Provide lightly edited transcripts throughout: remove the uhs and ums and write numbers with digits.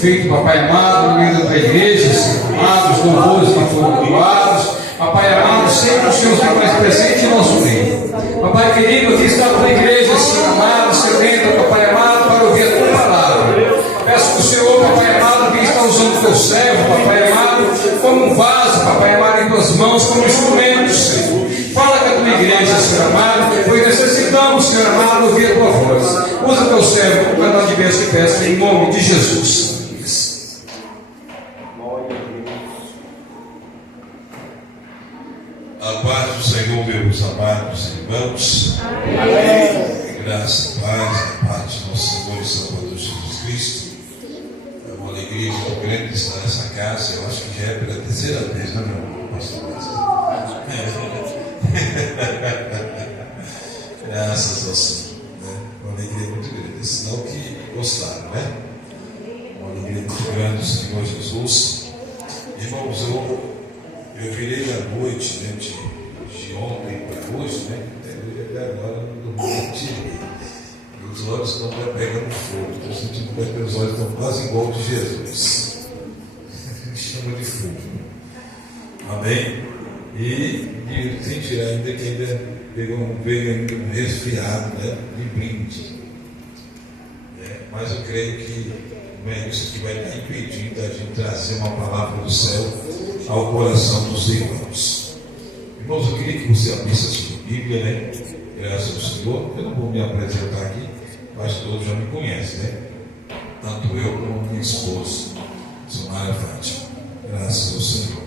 feito, Papai amado, no meio da igreja, Senhor amado, os louvores que foram doados, Papai amado, sempre o Senhor está mais presente em nosso meio. Papai querido, aqui está a tua igreja, Senhor amado, sedenta, Papai amado, para ouvir a tua palavra. Peço que o Senhor, Papai amado, que está usando o teu servo, Papai amado, como um vaso, Papai amado, em tuas mãos, como instrumento, Senhor. Fala com a tua igreja, Senhor amado, pois necessitamos, Senhor amado, ouvir a tua voz. Usa teu servo para o canal de bênção e peço em nome de Jesus. A paz do Senhor, meus amados irmãos. Amém. Graça e paz da parte de nosso Senhor e Salvador Jesus Cristo. É uma alegria muito grande estar nessa casa. Eu acho que já é pela terceira vez, não é, meu pastor? Graças ao Senhor, né? Uma alegria muito grande. É sinal que gostaram, né? Uma alegria muito grande do Senhor Jesus. Irmãos, eu virei à noite, né, de ontem para hoje, né? Até agora não dormi, os olhos estão pegando fogo. Estou sentindo que meus olhos estão quase igual ao de Jesus. Chama de fogo. Amém? E sem tirar ainda que ainda veio ainda um resfriado, né? De brinde. Mas eu creio que isso aqui vai estar impedindo a gente trazer uma palavra do céu ao coração dos irmãos. Irmãos, eu queria que você abrisse a sua Bíblia, né? Graças ao Senhor. Eu não vou me apresentar aqui, mas todos já me conhecem, né? Tanto eu como minha esposa, Sonara Fátima. Graças ao Senhor.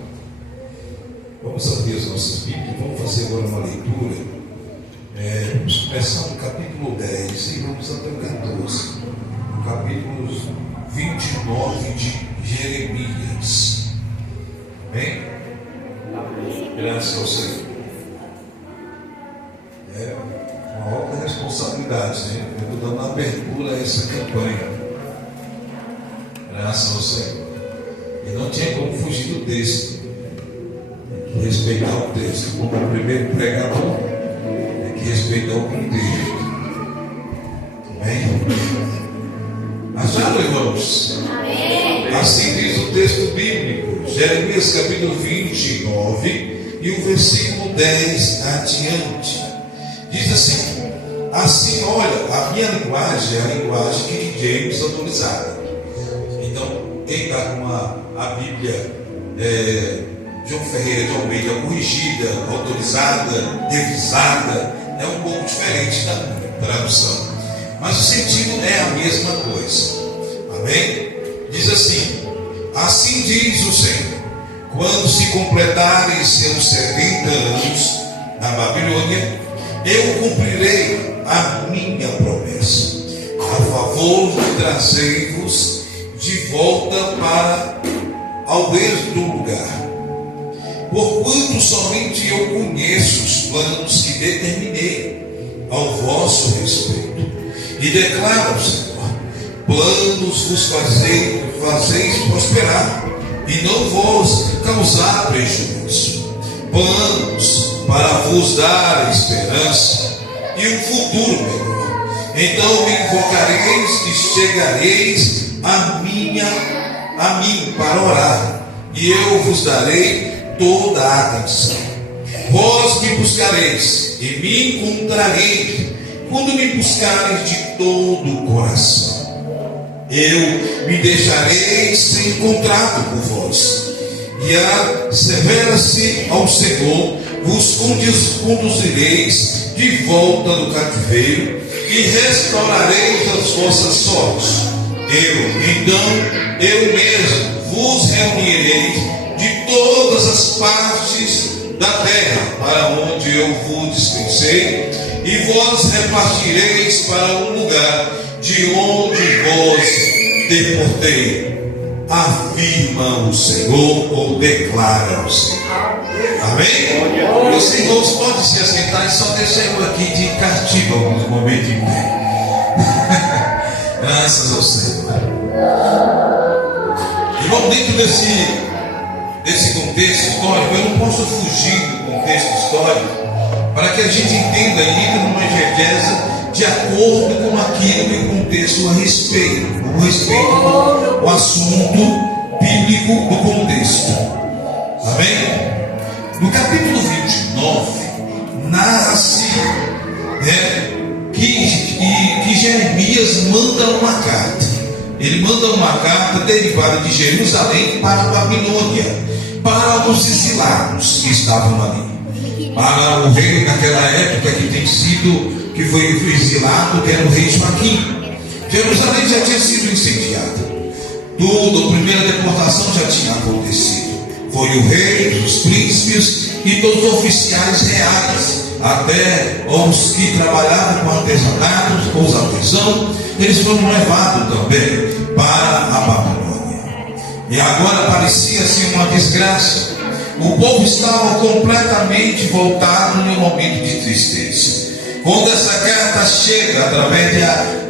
Vamos abrir as nossas Bíblias, vamos fazer agora uma leitura. Vamos começar no capítulo 10 e vamos até o 14. No capítulo 29 de Jeremias. Amém? Graças ao Senhor. É uma alta responsabilidade, né? Eu estou dando abertura a essa campanha. Graças ao Senhor. E não tinha como fugir do texto. Tem que respeitar o texto. Como o primeiro pregador, tem que respeitar o contexto. Amém? Acharam, irmãos? Amém. Assim diz o texto bíblico, Jeremias capítulo 29 e o versículo 10 adiante. Diz assim, olha, a minha linguagem é a linguagem King James atualizada. Então, quem está com a Bíblia João Ferreira de Almeida corrigida, autorizada, revisada, é um pouco diferente da tradução. Mas o sentido é a mesma coisa. Amém? Diz assim diz o Senhor, quando se completarem seus 70 anos na Babilônia, eu cumprirei a minha promessa, a favor de trazer-vos de volta para ao mesmo lugar. Porquanto somente eu conheço os planos que determinei ao vosso respeito, e declaro, Senhor, planos vos fazeis prosperar, e não vos causar prejuízo, planos para vos dar esperança e um futuro melhor. Então me invocareis e chegareis a mim para orar, e eu vos darei toda a atenção. Vós me buscareis e me encontrareis quando me buscareis de todo o coração. Eu me deixarei ser encontrado por vós, e assevera-se ao Senhor, vos conduzireis de volta do cativeiro e restaurareis as vossas sortes. Eu mesmo vos reunirei de todas as partes da terra para onde eu vos dispensei, e vós repartireis para um lugar de onde vos deportei. Afirma o Senhor ou declara o Senhor. Amém? Os irmãos podem se assentar e só deixar eu aqui de castigo alguns momentos em pé. Graças ao Senhor. Irmão, dentro desse contexto histórico, eu não posso fugir do contexto histórico para que a gente entenda ainda numa exegese de acordo com aquilo que o contexto a respeito, o assunto bíblico do contexto. Amém? No capítulo 29, narra-se que Jeremias manda uma carta. Ele manda uma carta derivada de Jerusalém para a Babilônia, para os exilados que estavam ali, para o rei naquela época que foi exilado, que era o rei Joaquim. Jerusalém já tinha sido incendiada, tudo, a primeira deportação já tinha acontecido. Foi o rei, os príncipes e todos os oficiais reais, até os que trabalhavam com artesanatos, os artesãos, eles foram levados também para a Babilônia. E agora parecia assim uma desgraça. O povo estava completamente voltado num momento de tristeza. Quando essa carta chega através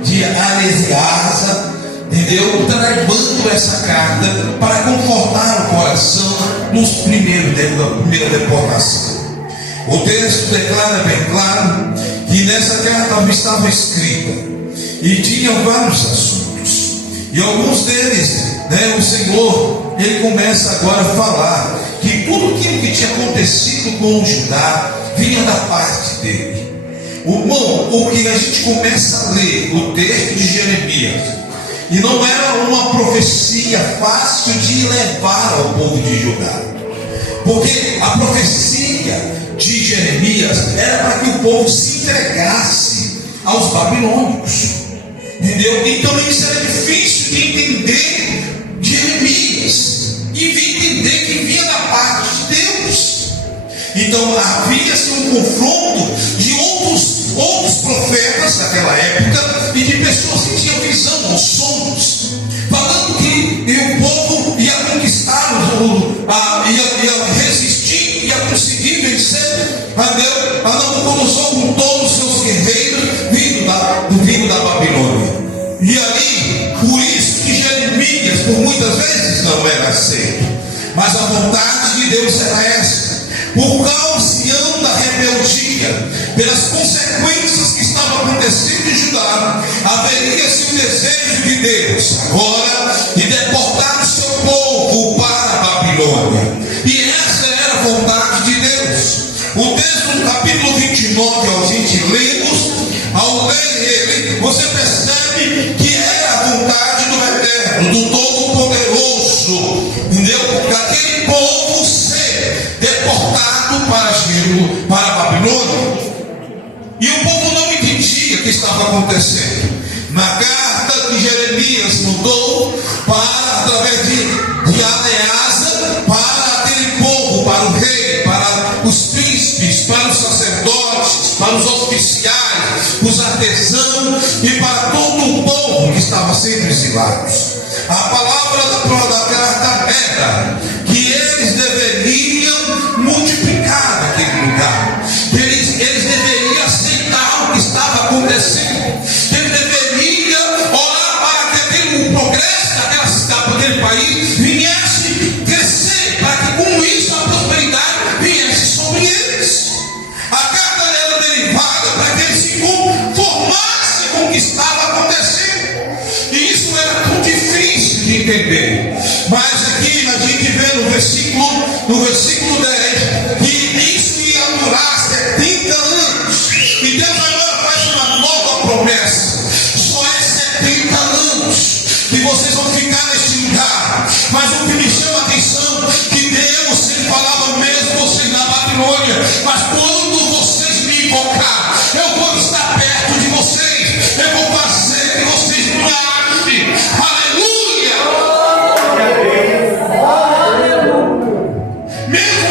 de Aresiasa, entendeu? Trazendo essa carta para confortar o coração nos primeiros da primeira deportação. O texto declara bem claro que nessa carta estava escrita e tinha vários assuntos, e alguns deles, o Senhor, ele começa agora a falar que tudo aquilo que tinha acontecido com o Judá vinha da parte dele. O que a gente começa a ler o texto de Jeremias, e não era uma profecia fácil de levar ao povo de Judá, porque a profecia de Jeremias era para que o povo se entregasse aos babilônicos, entendeu? Então isso era difícil de entender Jeremias, e entender que vinha da parte de Deus. Então havia-se um confronto de outros profetas daquela época e de pessoas que tinham visão aos sonhos, falando que o povo ia conquistar, ia resistir, ia conseguir vencer a Nabucodonosor com todos os seus guerreiros vindo da Babilônia. E ali, por isso que Jeremias por muitas vezes não era aceito, mas a vontade de Deus era essa. Por causa da rebeldia, pelas consequências que estavam acontecendo em Judá, haveria-se um desejo de Deus agora de deportar o seu povo para a Babilônia. E essa era a vontade de Deus. O texto do capítulo 29, ao gente lemos, ao ler ele, você percebe que era a vontade do Eterno, do Todo-Poderoso, entendeu? Daquele povo ser deportado para a Babilônia. E o povo não entendia o que estava acontecendo. Na carta que Jeremias mudou através de Aleasa, para aquele povo, para o rei, para os príncipes, para os sacerdotes, para os oficiais, os artesãos e para todo o povo que estava sendo exilados. A palavra da carta era que eles deveriam multiplicar naquele lugar, que eles deveriam aceitar o que estava acontecendo, que eles deveriam orar para que o progresso daquela cidade, daquele país viesse crescer, para que com isso a prosperidade viesse sobre eles. A carta era derivada para que eles se conformassem com o que estava acontecendo. E isso era muito difícil de entender. Mas aqui a gente vê no versículo 10 que isso ia durar 70 anos. E Deus agora faz uma nova promessa. Só é 70 anos que vocês vão ficar neste lugar. Mas o que me chama a atenção é que Deus, ele falava mesmo vocês na Babilônia, mas quando vocês me invocar, eu vou estar perto de vocês, eu vou fazer que vocês marchem. Aleluia! Mesmo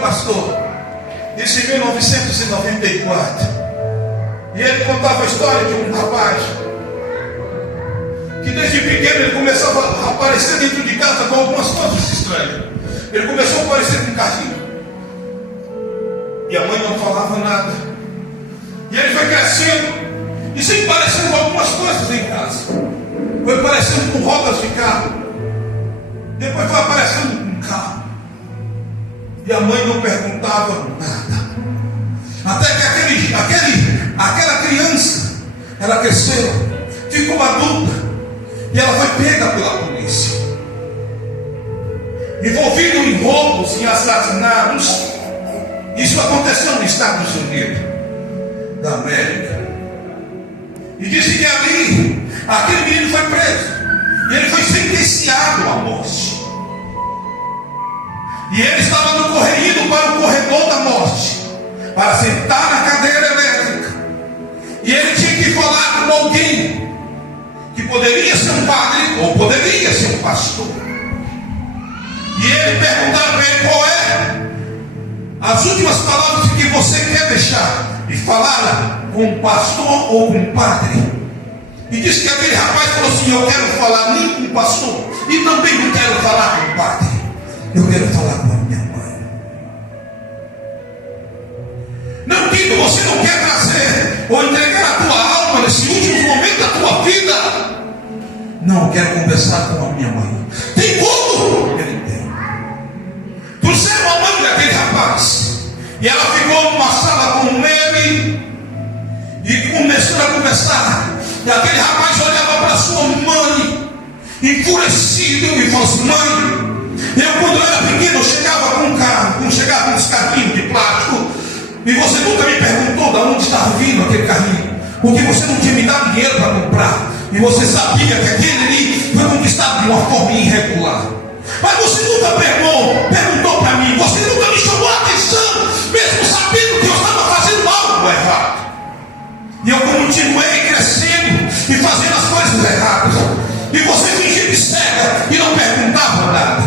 pastor, isso em 1994. E ele contava a história de um rapaz que desde pequeno ele começava a aparecer dentro de casa com algumas coisas estranhas. Ele começou a aparecer com um carrinho. E a mãe não falava nada. E ele foi crescendo e sempre parecendo com algumas coisas em casa. Foi aparecendo com rodas de carro. Depois foi aparecendo com um carro. E a mãe não perguntava nada. Até que aquela criança, ela cresceu, ficou adulta. E ela foi pega pela polícia, envolvida em roubos e assassinatos. Isso aconteceu nos Estados Unidos da América. E disse que ali, aquele menino foi preso. E ele foi sentenciado à morte. E ele estava indo para o corredor da morte, para sentar na cadeira elétrica. E ele tinha que falar com alguém que poderia ser um padre ou poderia ser um pastor. E ele perguntava para ele qual é as últimas palavras que você quer deixar. E falaram com um pastor ou com um padre. E disse que aquele rapaz falou assim: eu quero falar nem com o pastor e também não quero falar com o padre. Eu quero falar com a minha mãe. Não digo, você não quer trazer ou entregar a tua alma nesse último momento da tua vida. Não, eu quero conversar com a minha mãe. Tem como? Ele tem. Trouxeram a mãe daquele rapaz. E ela ficou numa sala com ele e começou a conversar. E aquele rapaz olhava para sua mãe, enfurecido, e falou assim: mãe, eu quando era pequeno eu chegava com um carro, chegava com uns carrinhos de plástico, e você nunca me perguntou de onde estava vindo aquele carrinho, porque você não tinha me dado dinheiro para comprar, e você sabia que aquele ali foi conquistado de uma forma irregular. Mas você nunca perguntou para mim, você nunca me chamou a atenção, mesmo sabendo que eu estava fazendo algo errado. E eu continuei crescendo e fazendo as coisas erradas. E você fingia de cega e não perguntava nada.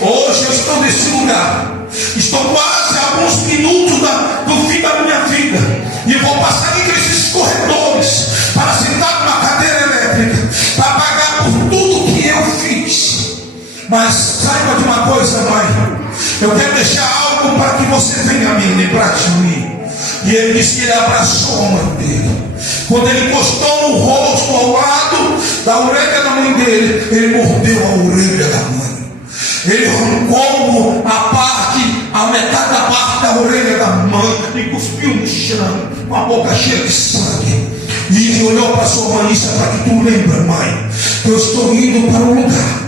Hoje eu estou nesse lugar. Estou quase a alguns minutos do fim da minha vida. E eu vou passar entre esses corredores para sentar numa cadeira elétrica, para pagar por tudo que eu fiz. Mas saiba de uma coisa, mãe. Eu quero deixar algo para que você venha me lembrar de mim. E ele disse que ele abraçou a mãe dele. Quando ele encostou no rosto ao lado da orelha da mãe dele, ele mordeu a orelha da mãe. Ele arrancou a metade da parte da orelha da mãe e cuspiu no chão, com a boca cheia de sangue. E ele olhou para sua mãe e disse: para que tu lembra, mãe, que eu estou indo para um lugar,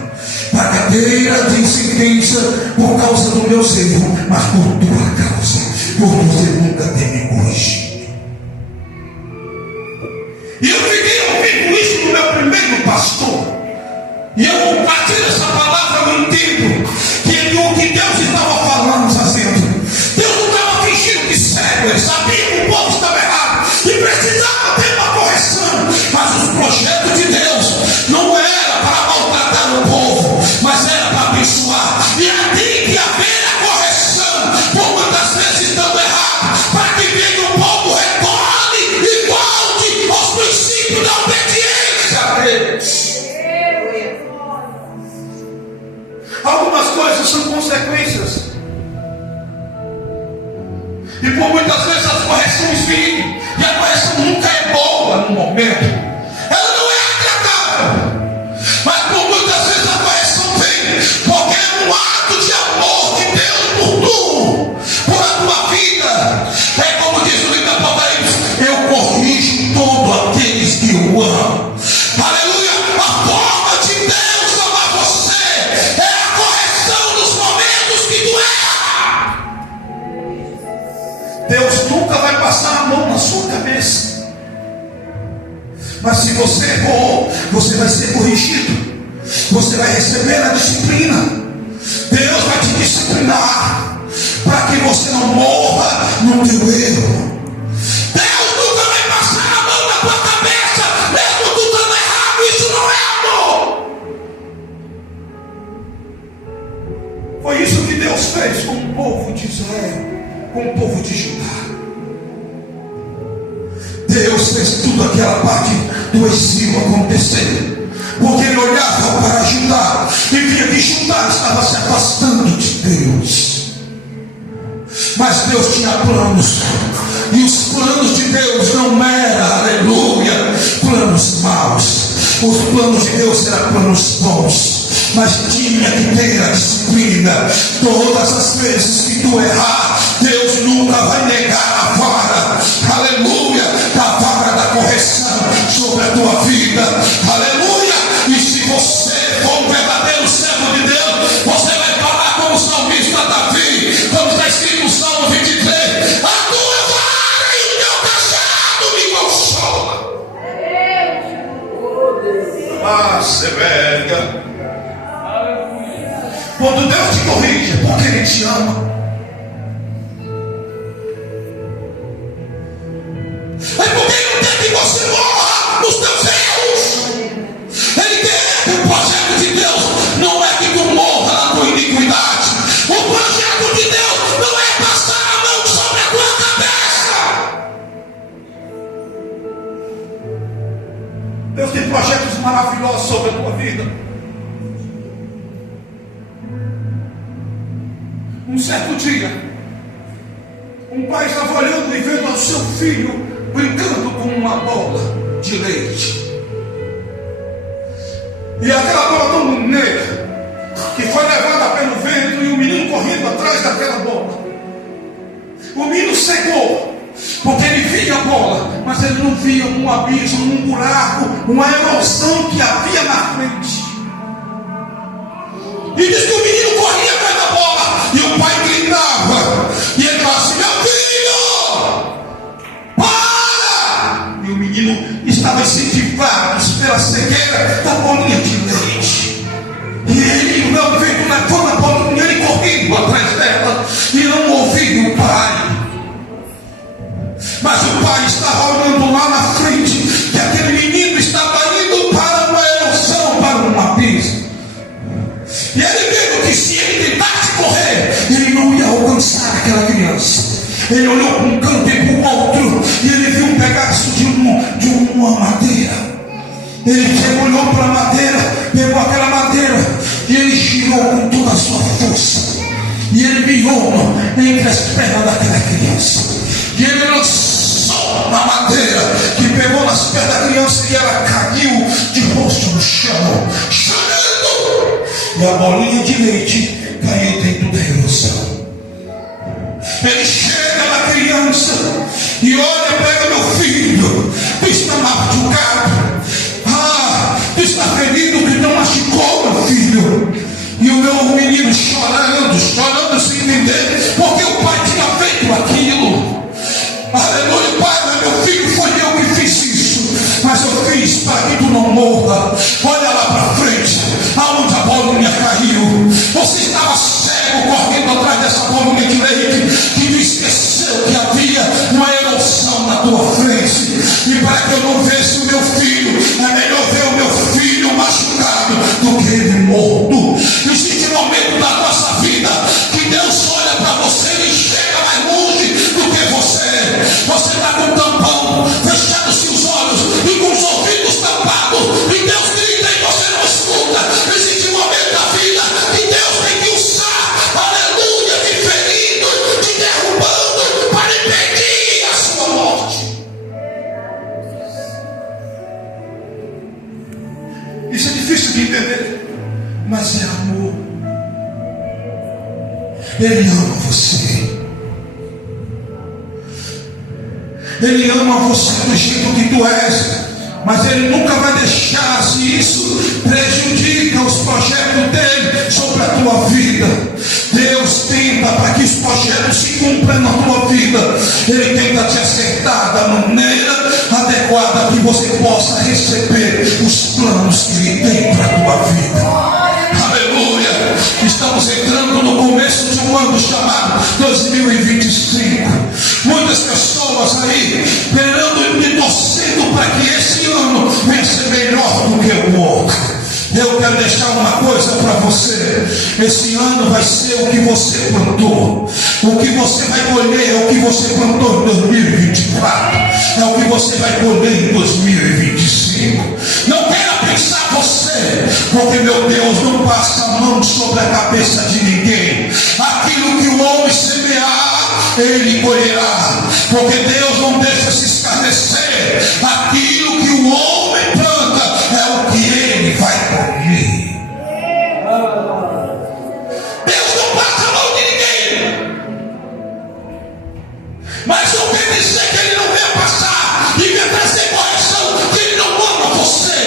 para a cadeira de sentença por causa do meu erro, mas por tua causa, porque você nunca tem me corrigido. E eu fiquei ouvindo isso do meu primeiro pastor. E eu compartilho essa palavra, eu entendo que o que Deus estava falando, fazendo. Deus não estava fingindo de cego, ele sabia que o povo estava errado e precisava ter uma correção. Mas os projetos de Deus não era para maltratar o povo, mas era para abençoar. E tem que haver a correção, por muitas vezes estando errado, para que venha o povo retorne e volte aos princípios da obediência a Deus. Algumas coisas são consequências. E por muitas vezes as correções vêm. E a correção nunca é boa no momento. Ela não é agradável. Mas por muitas vezes a correção vem porque é um ato de amor de Deus por tu, por a tua vida. É como diz o livro do Apocalipse: eu corrijo todos aqueles que eu amo. Aleluia! A forma de Deus amar você é a correção dos momentos que tu erra. Deus nunca vai passar a mão na sua cabeça. Mas se você errou, você vai ser corrigido. Você vai receber a disciplina. Deus vai te disciplinar para que você não morra no teu erro. Deus nunca vai passar a mão na tua cabeça, mesmo tu estando errado. Isso não é amor. Foi isso que Deus fez com o povo de Israel. aquela parte do exílio acontecer. Porque ele olhava para Judá e via que Judá estava se afastando de Deus. Mas Deus tinha planos, e os planos de Deus não eram, aleluia, planos maus. Os planos de Deus eram planos bons, mas tinha que ter a disciplina. Todas as vezes que tu errar, Deus nunca vai negar a vara, aleluia, da vara da correção sobre a tua vida, aleluia. E se você for um verdadeiro servo de Deus, você vai falar como o salmista Davi, como está escrito no Salmo 23: a tua vara e o teu cajado me consola. Ah, severa. Quando Deus te corrige, é porque Ele te ama. É porque Ele não quer que você morra nos teus erros. Ele quer. O projeto de Deus não é que tu morra na tua iniquidade. O projeto de Deus não é passar a mão sobre a tua cabeça. Deus tem projetos maravilhosos sobre a tua vida. Um certo dia, um pai estava olhando e vendo o seu filho brincando com uma bola de leite. E aquela bola tão negra, que foi levada pelo vento, e o menino correndo atrás daquela bola. O menino cegou, porque ele via a bola, mas ele não via um abismo, um buraco, uma erosão que havia na frente. E diz que o menino corria atrás da bola, e o pai gritava, e ele falava assim: meu filho, para! E o menino estava incentivado pela cegueira da bolinha de leite. E ele, o meu vento levou na bolinha, ele correndo atrás dela, e não ouvia o pai. Mas o pai estava olhando lá na frente, que aquele menino estava indo para uma erosão, para um abismo. E ele viu que se ele tentasse correr, ele não ia alcançar aquela criança. Ele olhou para um canto e para o outro, e ele viu um pedaço de uma madeira. Ele olhou para a madeira, pegou aquela madeira, e ele girou com toda a sua força. E ele mirou entre as pernas daquela criança. E ele lançou na madeira, que pegou nas pernas da criança, e ela caiu de rosto no chão, chorando. E a bolinha de leite caiu dentro da erosão. Ele chega na criança e olha, pega: meu filho, tu está machucado. Tu está ferido, que não machucou, meu filho. E o meu menino chorando sem entender, porque o pai tinha feito aquilo. Aleluia, pai, mas meu filho, foi eu que fiz isso, mas eu fiz para que tu não morra. Olha lá para frente, aonde a bolinha caiu. Você estava cego, correndo atrás dessa bolinha de leite, que tu esqueceu que havia uma erosão na tua frente. E para que eu não visse o meu filho, é melhor ver o meu filho machucado do que ele morto. Existe um momento da nossa vida que Deus olha para você e chega mais longe do que você. Você está com o tampão, fechando-se os olhos e com os ouvidos tampados, e Deus grita e você não escuta. Existe um momento da vida que Deus tem que usar, aleluia, te ferindo, te derrubando, para impedir a sua morte. Isso é difícil de entender, mas é amor. Ele ama você. Ele ama você do jeito que tu és, mas Ele nunca vai deixar se isso prejudica os projetos dele sobre a tua vida. Deus tenta para que os projetos se cumpram na tua vida. Ele tenta te acertar da maneira adequada que você possa receber os planos que Ele tem para a tua vida. Aleluia! Estamos entrando no começo de um ano chamado 2025. Muitas pessoas aí esperando e torcendo para que esse ano venha ser melhor do que o outro. Eu quero deixar uma coisa para você: esse ano vai ser o que você plantou. O que você vai colher é o que você plantou em 2024. é o que você vai colher em 2025. Não queira pensar você, porque meu Deus não passa a mão sobre a cabeça de ninguém. Aquilo que o homem semear, ele colherá, porque Deus não deixa se escarnecer. Aquilo que o homem planta é o que ele vai colher. Deus não passa a mão de ninguém, mas não quer dizer que ele não venha passar e venha trazer correção, que ele não ama você,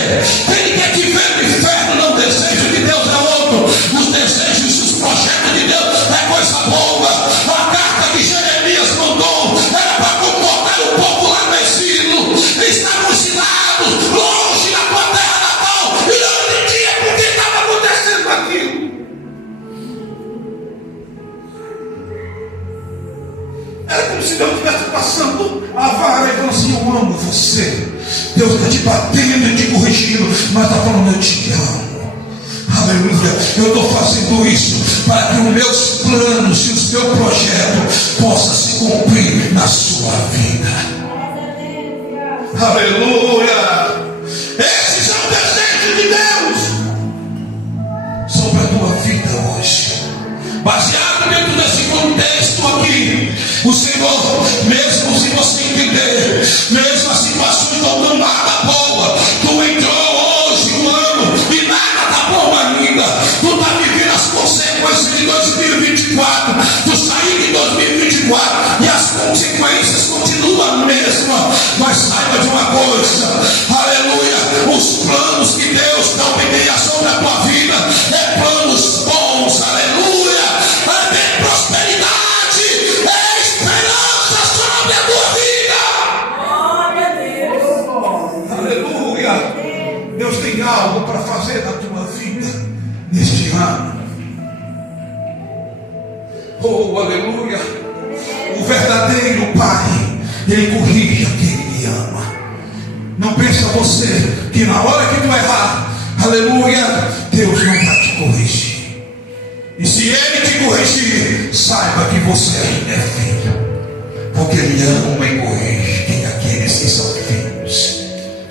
que ele quer te ver no inferno. Não, o desejo de Deus é outro. Os desejos e os projetos de Deus é coisa boa. A carta que Jeremias mandou era para comportar o povo lá no exílio. Estavam ensinados longe da tua terra natal e não entendia por que estava acontecendo aquilo. Era como se Deus estivesse passando a vara e falando assim: eu amo você. Deus está te batendo e te corrigindo, mas está falando: eu te amo. Aleluia. Eu estou fazendo isso para que os meus planos e os meus projetos possam se cumprir na sua vida. Aleluia. Esse é o desejo de Deus sobre a tua vida hoje. Baseado dentro desse contexto aqui, o Senhor, mesmo se você entender, mesmo as situações não estão nada boa, tu entrou hoje no ano e nada está bom ainda, tu está vivendo as consequências de 2024, tu saiu de 2024 e as consequências continuam a mesma. Mas saiba de uma coisa, aleluia, os planos que Deus está obedecendo sobre a tua vida é planos bons, aleluia. É prosperidade, é esperança sobre a tua vida. Aleluia. Deus tem algo para fazer na tua vida neste ano. Oh, aleluia. O verdadeiro Pai, ele corrige aquele que ama. Não pensa você que na hora que tu errar, aleluia, Deus não vai te corrigir. E se ele te corrigir, saiba que você ainda é filho, porque ele ama e corrige aqueles que são filhos.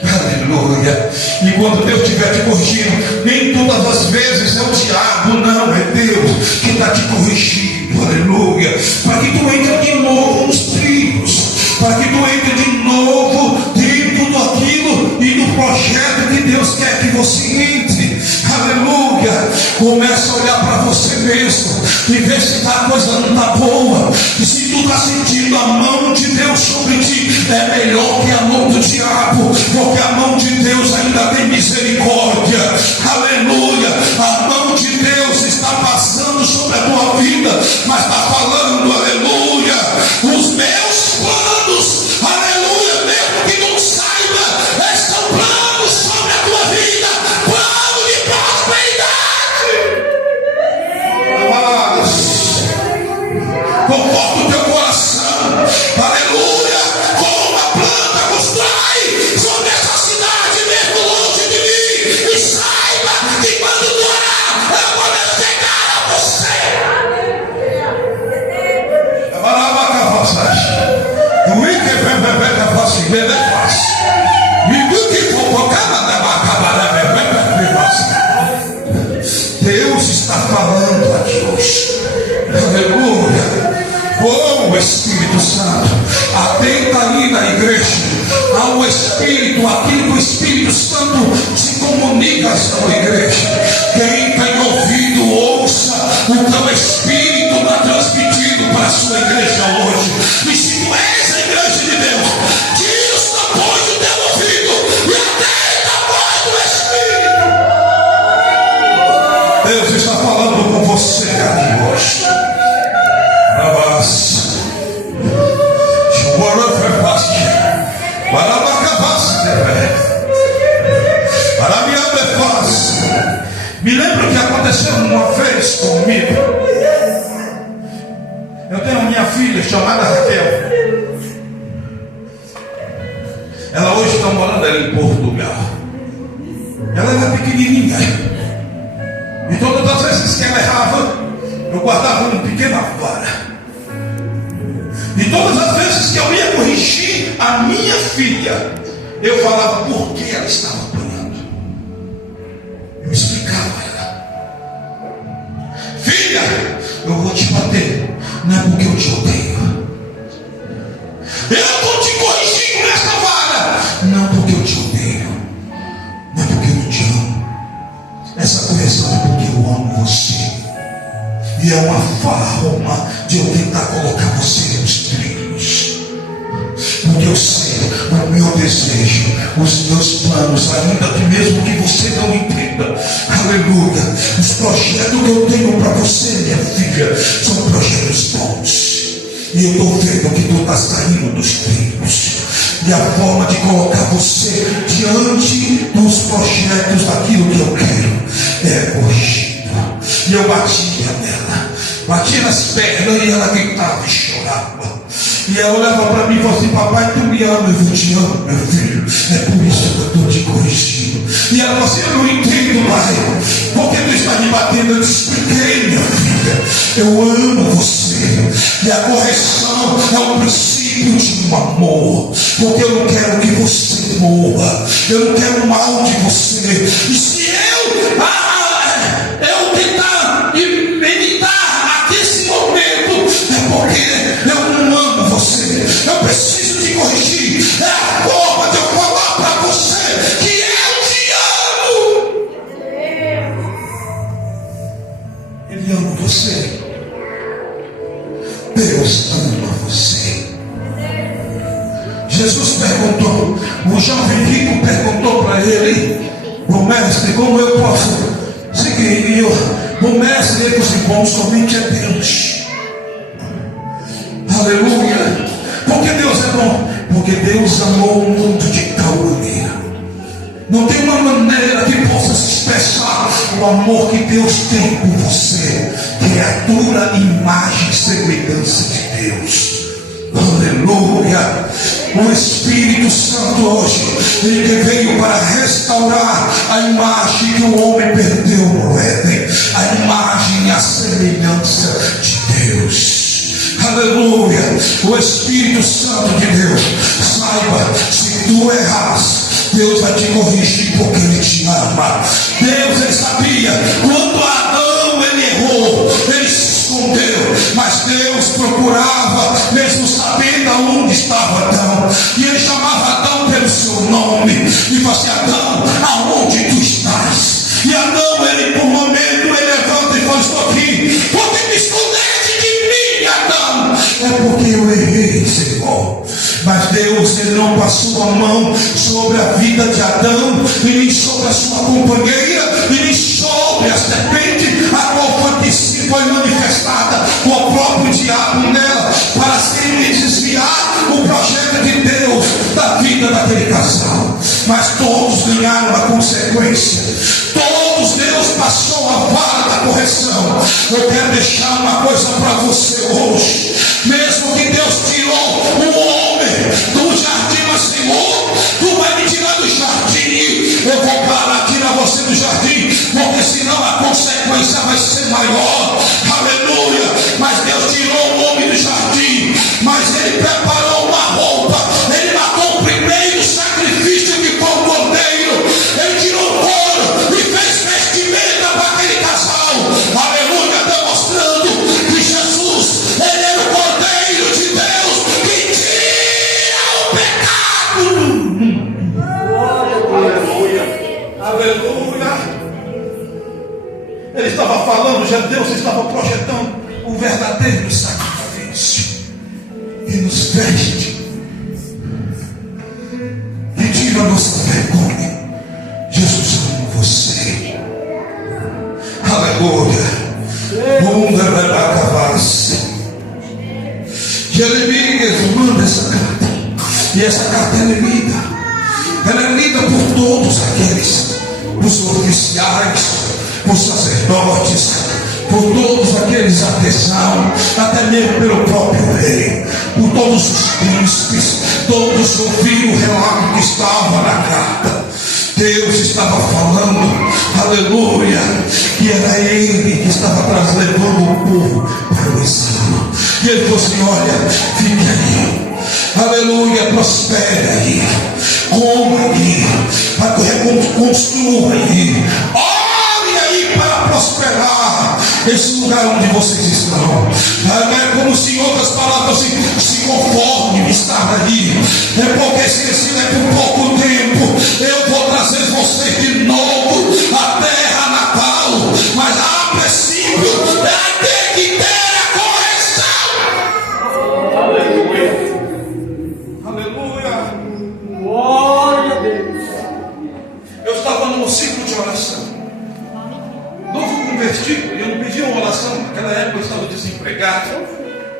Aleluia. E quando Deus estiver te corrigindo, nem todas as vezes é o diabo, não, é Deus que está te corrigindo. Aleluia. Para que tu entre de novo nos trilhos, para que tu entre de novo dentro daquilo e do projeto que Deus quer que você entre. Aleluia. Começa a olhar para você mesmo e ver se a coisa não está boa. E se tu está sentindo a mão de Deus sobre ti, é melhor que a mão do diabo, porque a mão de Deus ainda tem misericórdia. Aleluia. A mão de Deus está passando sobre a tua vida, mas está falando, aleluia, os meus planos, aleluia, mesmo que não saiba, são planos sobre a tua vida, plano de prosperidade. Conforta o teu coração, aleluia, como uma planta constrói sobre essa cidade, mesmo longe de mim, e saiba que quando tu orar, eu vou chegar a você. Deus está falando aqui hoje. Aleluia. Oh, Espírito Santo, atenta aí na igreja ao Espírito, aquilo que o Espírito Santo se comunica à sua igreja. Quem tem ouvido, ouça o que o Espírito está transmitindo para a sua igreja hoje. E se tu és a igreja de Deus, tira os tampões do teu ouvido e atenta a voz do Espírito. Deus está falando com você aqui hoje. Me lembro que aconteceu uma vez comigo. Eu tenho minha filha chamada Raquel. Ela hoje está morando ali em Portugal. Ela era pequenininha. E todas as vezes que ela errava, eu guardava uma pequena vara. E todas as vezes que eu ia corrigir a minha filha, eu falava por que ela estava apanhando. Eu explicava a ela: filha, eu vou te bater, não é porque eu te odeio. Eu estou te corrigindo nesta vara, não porque eu te odeio, não é porque eu não te amo. Essa correção é porque eu amo você. E é uma forma de eu tentar colocar você nos trilhos. Porque eu sei o meu desejo, os meus planos, ainda que mesmo que você não entenda, aleluia, os projetos que eu tenho para você, minha filha, são projetos bons. E eu estou vendo que tu está saindo dos trilhos. E a forma de colocar você diante dos projetos daquilo que eu quero é corrigindo. E eu batia nela, batia nas pernas, e ela gritava e chorava. E ela olhava para mim e falava assim: papai, tu me ama, eu te amo, meu filho. É por isso que eu estou te corrigindo. E ela falou assim: eu não entendo, pai, por que tu está me batendo? Eu te expliquei, minha filha, eu amo você. E a correção é o princípio de um amor. Porque eu não quero que você morra, eu não quero o mal de você. E se eu tentar evitar aqui esse momento, é porque eu não amo você. Eu preciso te corrigir. É a forma de eu falar para você que eu te amo. Ele ama você. Deus ama você. Jesus perguntou, o jovem rico perguntou para ele: o mestre, como eu posso seguir? O mestre, ele disse: bom somente é Deus. Aleluia. Porque Deus é bom? Porque Deus amou o mundo de tal maneira. Não tem uma maneira que possa se expressar o amor que Deus tem por você, criatura, imagem e semelhança de Deus. Aleluia. O Espírito Santo hoje, ele veio para restaurar a imagem que o homem perdeu no Éden, a imagem e a semelhança de Deus. Aleluia. O Espírito Santo de Deus, saiba, se tu erras, Deus vai te corrigir porque Ele te ama. Deus, Ele sabia, quando Adão ele errou, ele se escondeu, mas Deus procurava, mesmo sabendo aonde estava Adão, e Ele chamava Adão pelo seu nome, e falava assim: Adão, aonde tu estás? E Adão, ele por um momento, ele levanta e fala: estou aqui. Por que me escondeste de mim, Adão? É porque eu errei, Senhor. Mas Deus, ele não passou a mão sobre a vida de Adão, e nem sobre a sua companheira, e nem sobre a serpente, a qual foi manifestada com o próprio diabo nela, para sempre desviar o projeto de Deus da vida daquele casal. Mas todos ganharam a consequência. Todos, Deus passou a vara da correção. Eu quero deixar uma coisa para você hoje. Mesmo que Deus tirou o homem do jardim, mas Senhor, tu vai me tirar do jardim. Eu vou parar, tirar você do jardim, porque senão a consequência vai ser maior. Aleluia. Mas Deus tirou o homem do jardim, mas Ele preparou uma roupa. Ele matou o primeiro sacrifício, que foi o cordeiro. Ele tirou o couro e fez vestimenta para aquele casal. Aleluia. Demonstrando que Jesus, Ele era o cordeiro de Deus que tira o pecado. Aleluia. Aleluia. Ele estava falando, já Deus estava projetando o verdadeiro sacrifício, que nos veste, que tira a nossa vergonha. Jesus ama você. Aleluia. Jeremias manda essa carta, e essa carta ela é lida. Ela é lida por todos aqueles, os oficiais, por sacerdotes, por todos aqueles artesãos, até mesmo pelo próprio rei, por todos os príncipes. Todos ouviram o relato que estava na carta. Deus estava falando, aleluia, que era Ele que estava levando o povo para o exílio. E Ele falou assim: olha, fique aí, aleluia, prospere aí, compre aí, reconstrua aí, ore aí para prosperar esse lugar onde vocês estão. É como se, em outras palavras, se conforme em estar ali, porque se é por pouco tempo, eu vou trazer vocês de novo à terra natal, mas a princípio tem que ter a correção. Aleluia. Aleluia. Glória a Deus. Eu estava num ciclo de oração, novo convertido, e eu não pedi uma oração. Naquela época eu estava desempregado,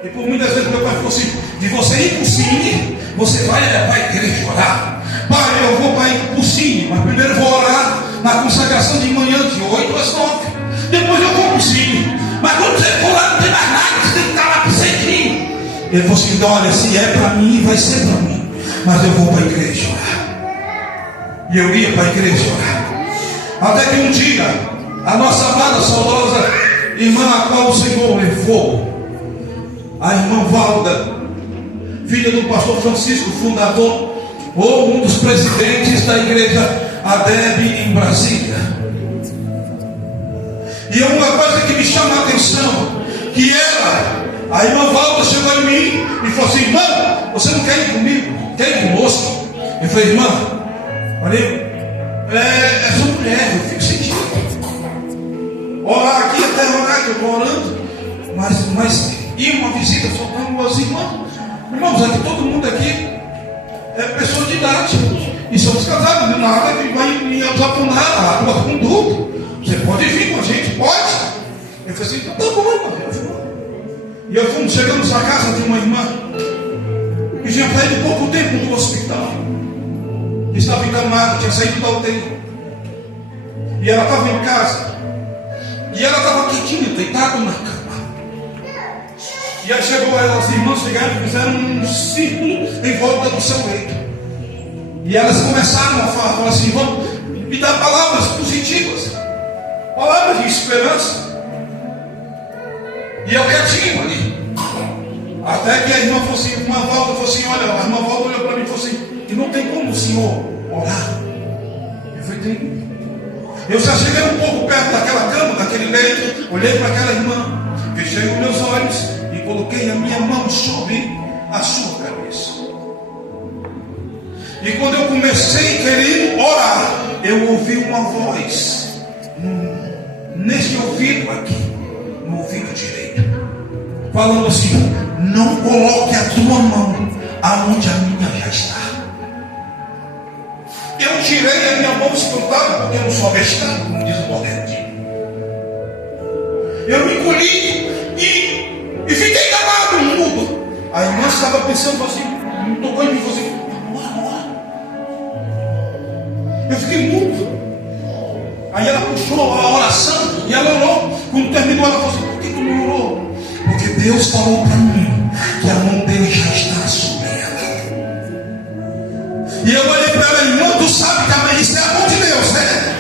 e por muitas vezes meu pai falou assim: de você ir para o Cine, você vai à igreja orar. Pai, eu vou para o Cine, mas primeiro eu vou orar na consagração de manhã, de 8 às 9. Depois eu vou para o Cine, mas quando você for lá não tem mais nada, você tem que estar lá para o centrinho. Ele falou assim: olha, se é para mim, vai ser para mim, mas eu vou para a igreja orar. E eu ia para a igreja orar, até que um dia a nossa amada, saudosa irmã, a qual o Senhor levou, a irmã Valda, filha do pastor Francisco, fundador, ou um dos presidentes da igreja ADEB em Brasília. E uma coisa que me chama a atenção, que ela, a irmã Valda, chegou em mim e falou assim: irmã, você não quer ir comigo? Quer ir conosco? Eu falei: irmã, olha, é sua mulher, eu fico sentindo orar aqui até orar, que eu estou orando, mas ir uma visita só para os irmãos. Irmãos, aqui todo mundo aqui é pessoa de idade, e somos casados, nada que vai nos apunar a tua conduta. Você pode vir com a gente, pode. Eu falei assim: então tá bom, irmão, eu vou. E eu fomos, chegamos na casa de uma irmã que tinha saído pouco tempo do hospital, que estava encamada, tinha saído da UTI, e ela estava em casa, e ela estava quietinha, deitada na cama. E aí chegou ela, as irmãs chegaram e fizeram um círculo em volta do seu leito. E elas começaram a falar assim: vamos me dar palavras positivas, palavras de esperança. E eu quietinho ali. Até que a irmã falou assim, irmã Valda falou assim: olha, a irmã Valda olhou para mim e falou assim: e não tem como o senhor orar? Eu falei: tem. Eu já cheguei um pouco perto daquela cama, daquele leito, olhei para aquela irmã, fechei os meus olhos e coloquei a minha mão sobre a sua cabeça. E quando eu comecei a querer orar, eu ouvi uma voz nesse ouvido aqui, no ouvido direito, falando assim: não coloque a tua mão aonde a minha já está. Eu tirei a minha mão escrutada, porque eu não sou abestado, como diz o moderninho. Eu me encolhi e fiquei calado, mudo. A irmã estava pensando assim, me tocou em mim e falou assim: eu fiquei mudo. Aí ela puxou a oração e ela orou. Quando terminou, ela falou assim: por que tu não orou? Porque Deus falou para mim que a mão dele já está sobre ela. E eu olhei para ela: irmão, tu sabe que isso é a mão de Deus, né?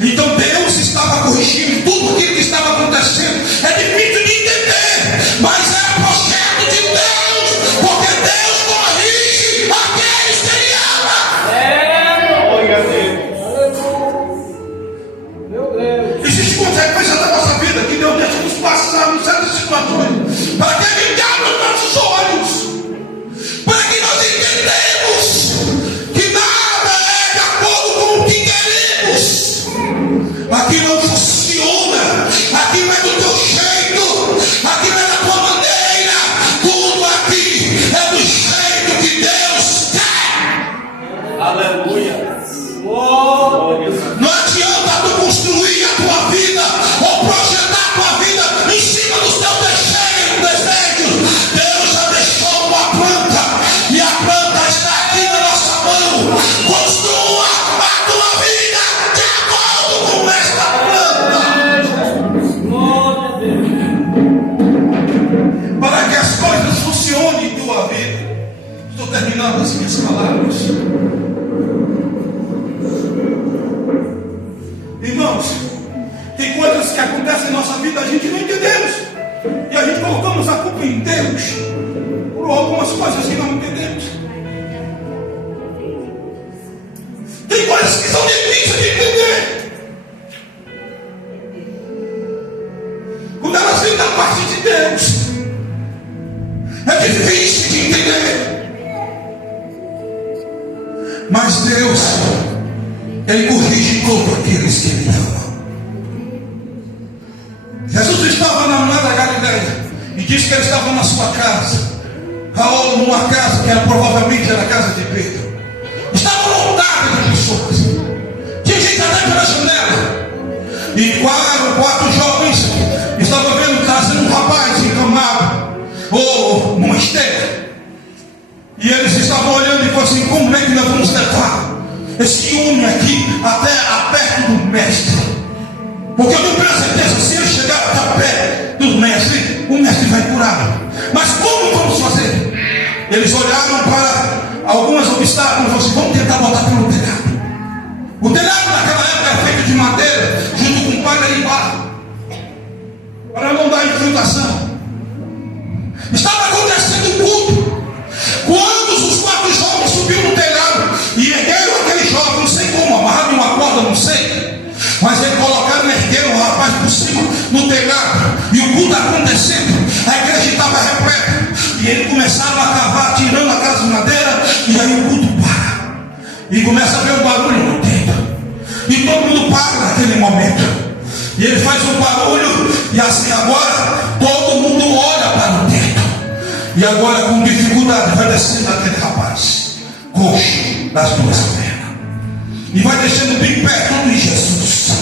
Então Deus estava corrigindo tudo aquilo que estava acontecendo. É difícil de entender, mas é o projeto de Deus, porque Deus corrige aqueles que Ele ama. Glória a Deus. Meu Deus. Existe consequência da nossa vida que Deus deixa nos passar em certas situações, para que Ele abra os nossos olhos, para que nós entendamos que nada é de acordo com o que queremos. Aqui não funciona, aqui não é do teu jeito, aqui não é da tua maneira, tudo aqui é do jeito que Deus quer. Aleluia. Glória a Deus. Não adianta tu construir a tua vida ou projetar a tua vida em cima dos teus desejos. Deus já deixou uma planta e a planta está aqui na nossa mão. Construa a tua vida de acordo com esta planta, Glória a Deus. para que as coisas funcionem em tua vida. Estou terminando as minhas palavras. Irmãos, tem coisas que acontecem em nossa vida, a gente não entendemos, e a gente colocamos a culpa em Deus. por algumas coisas que não entendemos. Tem coisas que são difíceis de entender. Quando elas vêm da parte de Deus, é difícil de entender. Mas Deus, Ele corrige todos aqueles que Ele ama. Jesus estava na da Galileia e disse que Ele estava na sua casa, ou numa casa que provavelmente era a casa de Pedro. Estava lotada de pessoas, tinha gente até pela janela. E quatro jovens estavam vendo trazendo um rapaz encamado, ou numa esteira. E eles estavam olhando e falaram assim: como é que nós vamos levar esse homem aqui até perto do mestre? Porque eu não tenho certeza, se ele chegar até perto do mestre, o mestre vai curá-lo. Mas como vamos fazer? Eles olharam para alguns obstáculos e falaram assim: vamos tentar botar pelo telhado. O telhado naquela época era feito de madeira, junto com palha e barro, para não dar infiltração. Estava acontecendo o culto, quando os 4 jovens subiram no telhado e ergueram aquele jovem, não sei como, amarraram uma corda, não sei, mas eles colocaram e ergueram o rapaz por cima no telhado, e o culto acontecendo, a igreja estava repleta, e eles começaram a cavar, tirando aquelas madeiras, e aí o culto para, e começa a ver o barulho no teto, e todo mundo para naquele momento, e ele faz um barulho, e assim agora todo mundo olha para o teto. E agora com dificuldade vai descendo aquele rapaz, coxo das 2 pernas, e vai descendo bem perto de Jesus.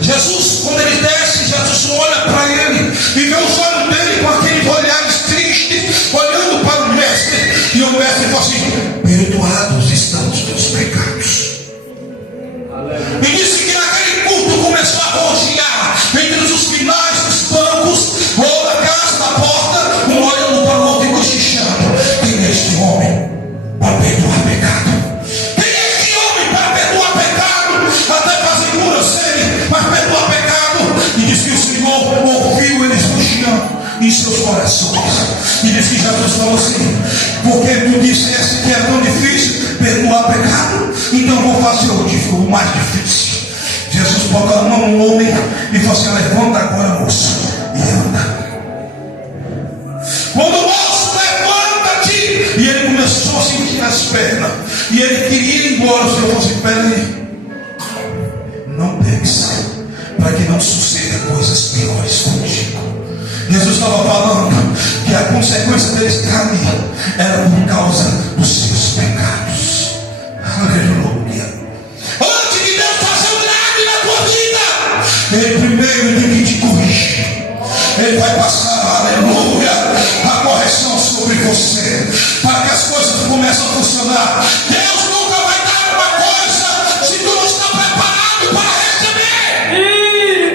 Jesus, quando ele desce, Jesus olha para ele e vê os olhos dele com aqueles olhares tristes, olhando para o mestre. E o mestre fala assim: perdoados estão os teus pecados. E disse que naquele culto começou a rodear entre os finais dos bancos, ou da casa, da porta, um olhando para o outro e cochichando: quem é este homem para perdoar pecado? Quem é este homem para perdoar pecado? Até fazer cura serem, mas perdoar pecado. E diz que o Senhor ouviu eles cochichando em seus corações. E diz que Jesus falou assim: porque tu disseste que é tão difícil perdoar pecado, então vou fazer o mais difícil. Jesus botou a mão no homem e falou assim: levanta agora, moço, e anda. Quando o moço levanta-te, e ele começou a sentir as pernas, e ele queria ir embora, o Senhor falou assim: peraí, não peques, para que não suceda coisas piores contigo. Jesus estava falando que a consequência deles cair era por causa dos seus pecados. Aleluia. Antes de Deus fazer um milagre na tua vida, Ele primeiro tem que te corrigir. Ele vai passar, aleluia, a correção sobre você, para que as coisas comecem a funcionar. Deus nunca vai dar uma coisa se tu não está preparado para receber.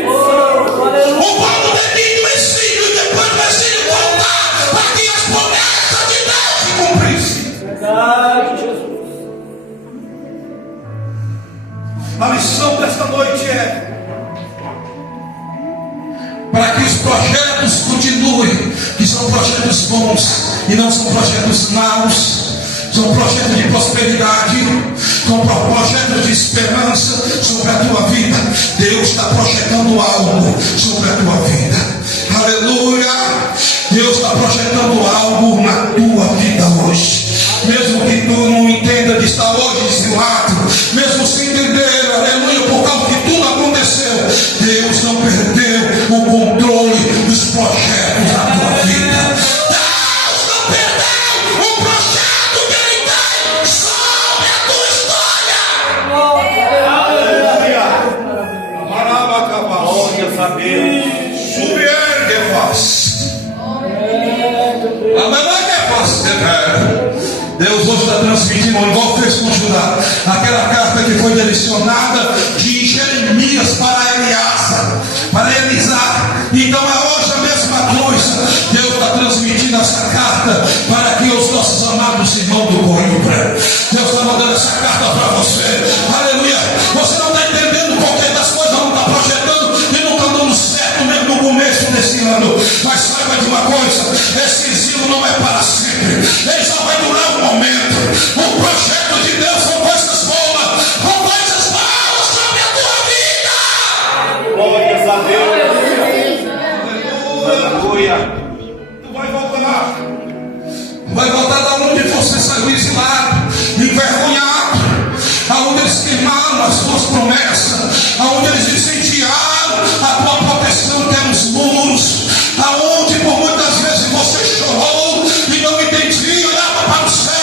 O pau do dedinho do exílio, e depois do exílio voltar, para que as promessas de Deus se cumprissem. Verdade, Jesus. A lição desta noite é para que os projetos continuem, que são projetos bons e não são projetos maus, são projetos de prosperidade, são projetos de esperança sobre a tua vida. Deus está projetando algo sobre a tua vida. Aleluia! Deus está projetando algo na tua vida hoje. Mesmo que tu não entenda de estar hoje desse lado, mesmo sem entender, aleluia, por causa que tudo aconteceu, Deus não perdeu o controle dos projetos da tua vida. Deus não perdeu o projeto que Ele tem sobre a tua história. Subir que faz. A melhor que faz, Deus hoje está transmitindo, igual fez com Judá, aquela carta que foi direcionada de Jeremias para Eliasa, para Elisá. Então é hoje a mesma coisa. Deus está transmitindo essa carta para que os nossos amados irmãos do Coimbra, Deus está mandando essa carta para você. Aleluia. Você não está entendendo qualquer das coisas, não está projetando e não está dando certo mesmo no começo desse ano. Mas saiba de uma coisa: esse exílio não é para sempre. promessa, aonde eles incendiaram a tua proteção, que eram os muros, aonde por muitas vezes você chorou e não entendia, olhava para o céu,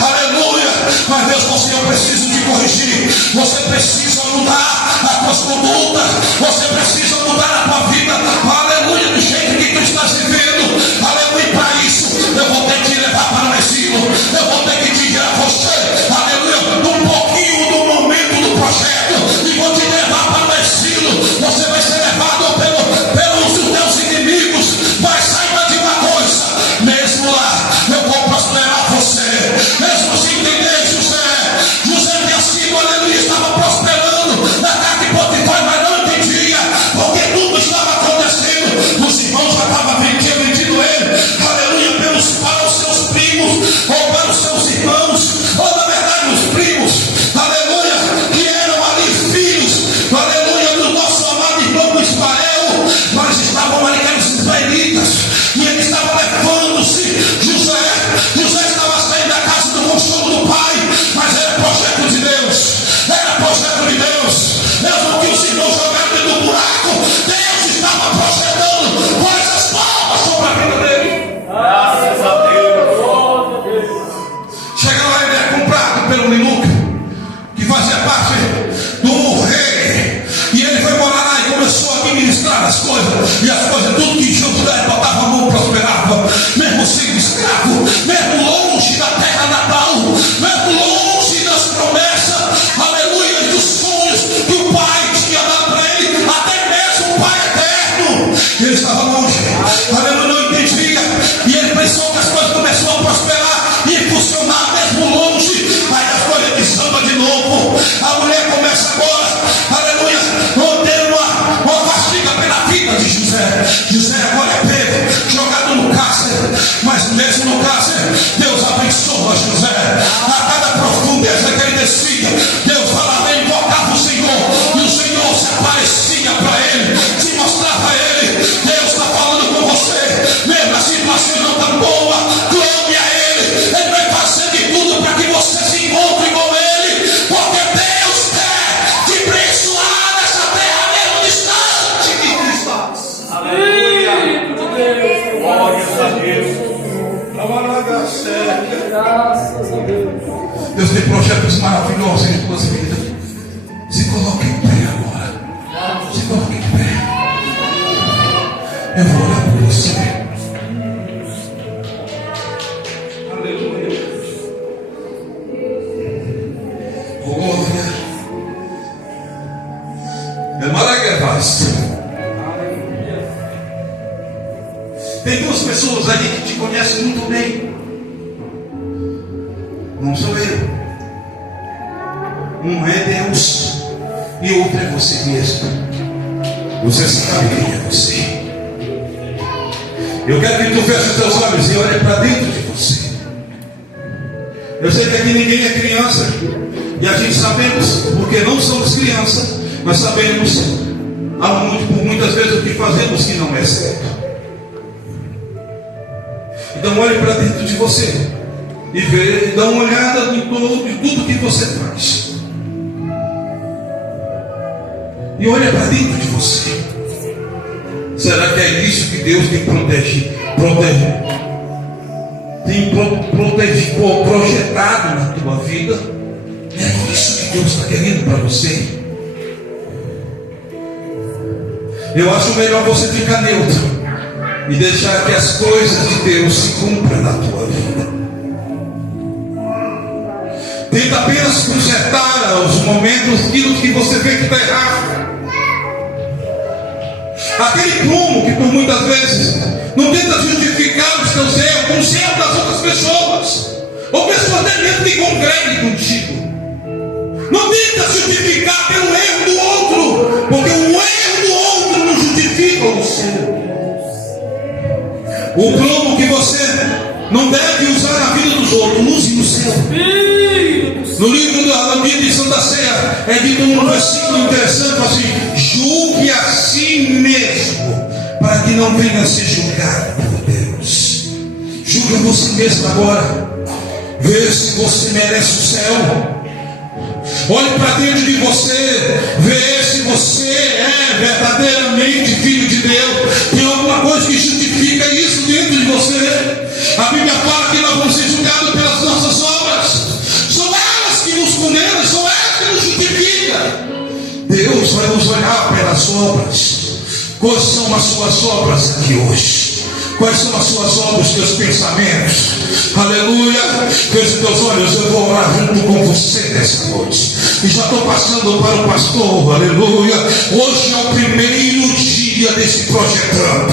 aleluia. Mas Deus, você, eu preciso te corrigir, você precisa mudar as tuas condutas, você precisa mudar a tua vida, aleluia, do jeito que tu estás vivendo, aleluia. E para isso eu vou ter que te levar para o exílio, eu vou ter que te tirar você, aleluia, um pouquinho do momento do projeto, e vou te levar para o exílio. Você vai ser levado pelos teus inimigos, mas saiba de uma coisa, mesmo lá eu vou prosperar você, mesmo assim, entender, José tinha sido, aleluia, estava prosperando na casa de Potifar, mas não entendia, porque tudo estava acontecendo, os irmãos já estavam vendido ele, aleluia, para os seus primos, ou para os seus irmãos, ou na verdade os primos, aleluia, que eram ali filhos, aleluia, do nosso amado irmão Ismael, mas estavam ali, que eram os israelitas, e ele estava levando-se José estava saindo da casa do consolo do pai, mas era projeto de Deus, era projeto de Deus. Mesmo que os irmãos jogaram dentro do buraco, Deus estava projetando coisas novas sobre a vida dele. Graças a Deus. Chega lá, ele é comprado pelo Menuca, que fazia parte do rei, e ele foi morar lá e começou a administrar as coisas, e as coisas, tudo que José botava a mão prosperava, mesmo sendo escravo, mesmo longe da terra natal, mesmo longe das promessas, aleluia, dos sonhos que o pai tinha dado para ele, até mesmo o pai eterno, ele estava longe, aleluia, não entendia, e ele pensou que as coisas começaram a prosperar e funcionar mesmo longe, aí as coisas desandam de novo, a mulher começa agora, aleluia, não ter uma fadiga pela vida de José agora é pego, jogado no cárcere, mas mesmo no cárcere, Deus abençoa José, a cada profundeza que ele descia, Deus falava, ele invocava o Senhor, e o Senhor se aparecia para ele, se mostrava a ele, Deus está falando com você, mesmo a situação não está boa, clame a ele, ele vai fazer de tudo para que você se encontre com ele, porque Deus quer te abençoar nessa terra mesmo distante que tu estás. Aleluia. Glórias a Deus. Graças a Deus. Deus tem projetos maravilhosos em tuas vidas. Se coloque em pé agora. Se coloque em pé. Eu vou orar por você. Aleluia. Glória. É maravilhoso. Tem duas pessoas ali que te conhecem muito bem. Não sou eu. Um é Deus e outro é você mesmo. Você sabe quem é você. Eu quero que tu feche os teus olhos e olhe para dentro de você. Eu sei que aqui ninguém é criança, e a gente sabemos, porque não somos crianças, mas sabemos por muitas vezes o que fazemos que não é certo. Então olhe para dentro de você e vê, dá uma olhada em tudo que você faz. E olha para dentro de você. Será que é isso que Deus tem projetado na tua vida? É isso que Deus está querendo para você? Eu acho melhor você ficar neutro e deixar que as coisas de Deus se cumpram na tua vida. Tenta apenas consertar os momentos, aquilo que você vê que está errado. Aquele prumo que por muitas vezes não tenta justificar os teus erros com os erros das outras pessoas, ou pessoas até mesmo que congreguem contigo. Não tenta justificar pelo erro do outro, porque o erro do outro não justifica o seu. O prumo que você não deve usar na vida dos outros, use no seu. No livro da Bíblia de Santa Ceia é dito um versículo interessante assim: julgue a si mesmo, para que não venha a ser julgado por Deus. Julgue a você mesmo agora, vê se você merece o céu. Olhe para dentro de você, vê se você é verdadeiramente filho de Deus. Tem alguma coisa que justifica isso dentro de você? A Bíblia fala que nós vamos ser julgados pelas nossas obras. São elas que nos condenam, são elas que nos justificam. Deus vai nos olhar pelas obras. Quais são as suas obras aqui hoje? Quais são as suas obras, os teus pensamentos? Aleluia. Feche teus olhos, eu vou orar junto com você nessa noite. E já estou passando para o pastor. Aleluia. Hoje é o primeiro dia desse projetão.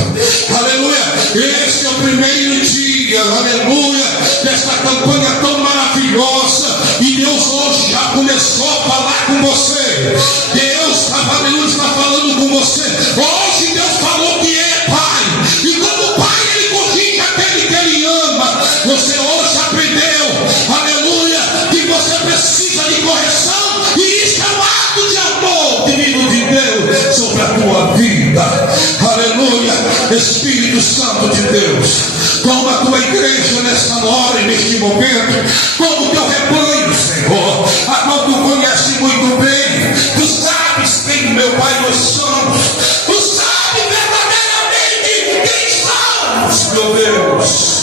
Aleluia. Esse é o primeiro dia. Aleluia. Dessa campanha tão maravilhosa. E Deus hoje já começou a falar com você. Deus, aleluia, está falando com você. Hoje Deus falou que é Pai. E como Pai, Ele corrige aquele que Ele ama. Você hoje aprendeu, aleluia, que você precisa de correção. E isso é um ato de amor divino de Deus sobre a tua vida. Aleluia. Espírito Santo de Deus, toma a tua igreja nesta hora e neste momento, como o teu rebanho, Senhor, a qual tu conhece muito bem. Tu sabes quem, meu Pai, nós somos. Tu sabes verdadeiramente quem somos, meu Deus.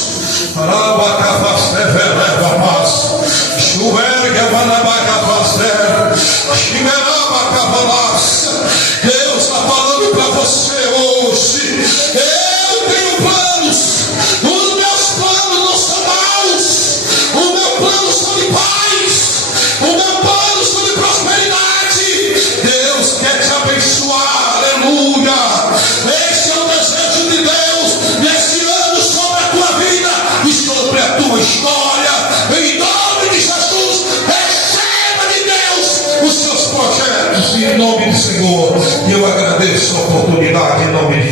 Deus está falando para você hoje. Eu tenho planos. Os meus planos não são maus. Os meus planos são de paz. Os meus planos são de prosperidade. Deus quer te abençoar. Aleluia. Esse é o desejo de Deus nesse ano sobre a tua vida e sobre a tua história. Em nome de Jesus, receba de Deus os seus projetos em nome do Senhor. E eu agradeço a oportunidade em nome de